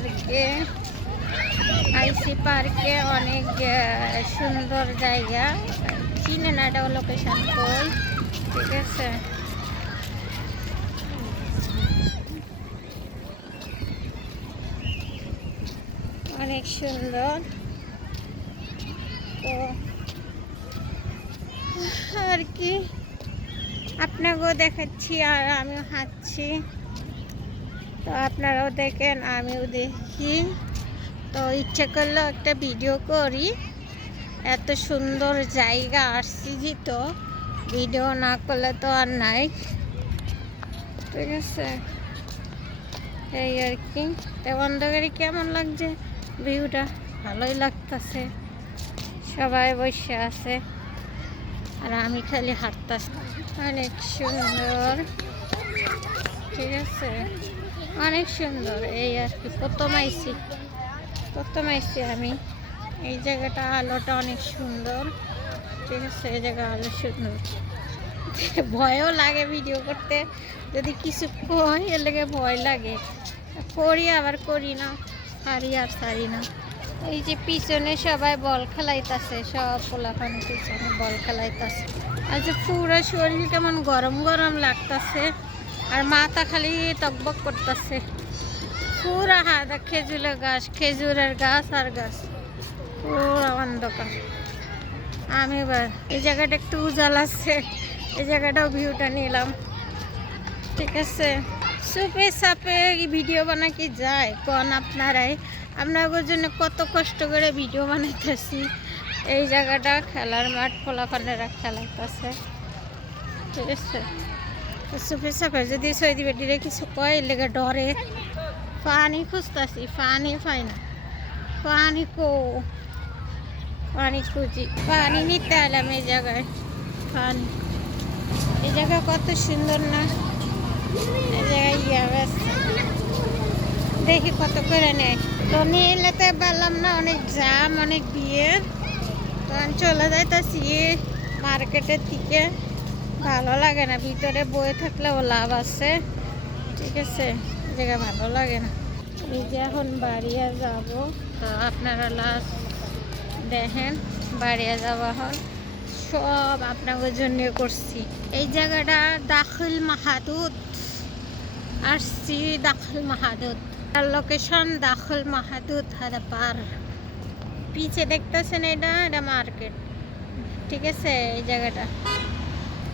পার্কে আইসি পার্কে অনেক সুন্দর জায়গা। চিনে না এটা লোকেশন কই, ঠিক আছে। অনেক সুন্দর। তো আর কি আপনাকেও দেখাচ্ছি আর আমিও হাঁটছি, তো আপনারাও দেখেন আমিও দেখি। তো ইচ্ছে করলেও একটা ভিডিও করি, এত সুন্দর জায়গা আসছি যে, তো ভিডিও না করলে তো আর নাই, ঠিক আছে। এই আর কি। তো অন্ধকারে কেমন লাগছে ভিউটা? ভালোই লাগতেছে, সবাই বসে আছে আর আমি খালি হাঁটতেছি। অনেক সুন্দর, ঠিক আছে, অনেক সুন্দর। এই আর কি প্রথম আইছি আমি। এই জায়গাটা আলোটা অনেক সুন্দর, ঠিক আছে। এই জায়গা আলো সুন্দর, ভয়ও লাগে ভিডিও করতে, যদি কিছু কই এর লেগে ভয় লাগে। করি আবার করি না, সারি না। এই যে পিছনে সবাই বল খেলাইতেছে, সব পোলাপান পিছনে বল খেলাইতেছে। আর যে পুরো শরীর কেমন গরম গরম লাগতেছে, আর মাথা খালি টকবক করতেছে। পুরা হাত খেজুরের গাছ আর গাছ, পুরা অন্ধকার। আমি এবার এই জায়গাটা একটু উজাল আছে, এই জায়গাটাও ভিউটা নিলাম, ঠিক আছে। সুপে সাপে ভিডিও বানা কি যায় কোন আপনারাই? আপনাদের জন্য কত কষ্ট করে ভিডিও বানাইতেছি। এই জায়গাটা খেলার মাঠ, পোলাপানেরা খেলাইতেছে, ঠিক আছে। সুপে সাপে যদি সৈদি বেটিরে কিছু কয় লেগে ডরে। পানি খুঁজতেছি, পানি পাই না। পানি খুঁজি, পানি নিতে এলাম এই জায়গায়। পানি এই জায়গা কত সুন্দর না, এই জায়গায় দেখি কত করে নেয়। তো নিয়ে এলে পারলাম না, অনেক জ্যাম, অনেক ভিড়। তো আমি চলে যাইতেছি মার্কেটের দিকে। ভালো লাগে না ভিতরে বয়ে থাকলেও লাভ আছে, ঠিক আছে। জায়গা ভালো লাগে না। এই যে এখন বাড়িয়া যাব, তো আপনারা লাস্ট দেখেন বাড়িয়া যাওয়া হয় সব আপনাদের জন্য করছি। এই জায়গাটা দাখিল মাহাদুদ আসছি, দাখিল মাহাদুদ লোকেশন, দাখিল মাহাদুদ হাদাপার। পিছে দেখতেছেন এটা মার্কেট, ঠিক আছে। এই জায়গাটা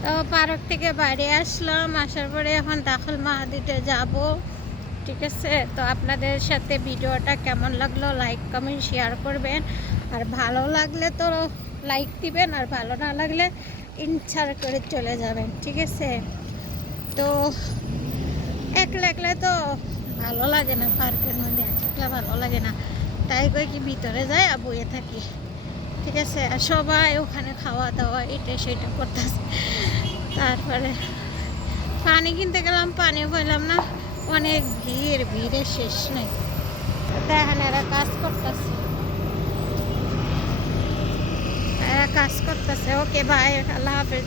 তো পার্ক থেকে বাইরে আসলাম, আসার পরে এখন দাখিল মাহাদুদে যাব, ঠিক আছে। তো আপনাদের সাথে ভিডিওটা কেমন লাগলো লাইক কমেন্ট শেয়ার করবেন, আর ভালো লাগলে তো লাইক দিবেন, আর ভালো না লাগলে ইনসার করে চলে যাবেন, ঠিক আছে। তো একলা তো ভালো লাগে না, পার্কের মধ্যে একলা ভালো লাগে না, তাই কই কি ভিতরে যায় আর বইয়ে থাকি, ঠিক আছে। আর সবাই ওখানে খাওয়া দাওয়া এটা সেটা করতেছে। তারপরে পানি কিনতে গেলাম, পানিও পাইলাম না, অনেক ভিড়ের শেষ নেই। দেখেন এরা কাজ করতেছে, ওকে বাই, আল্লাহ হাফেজ।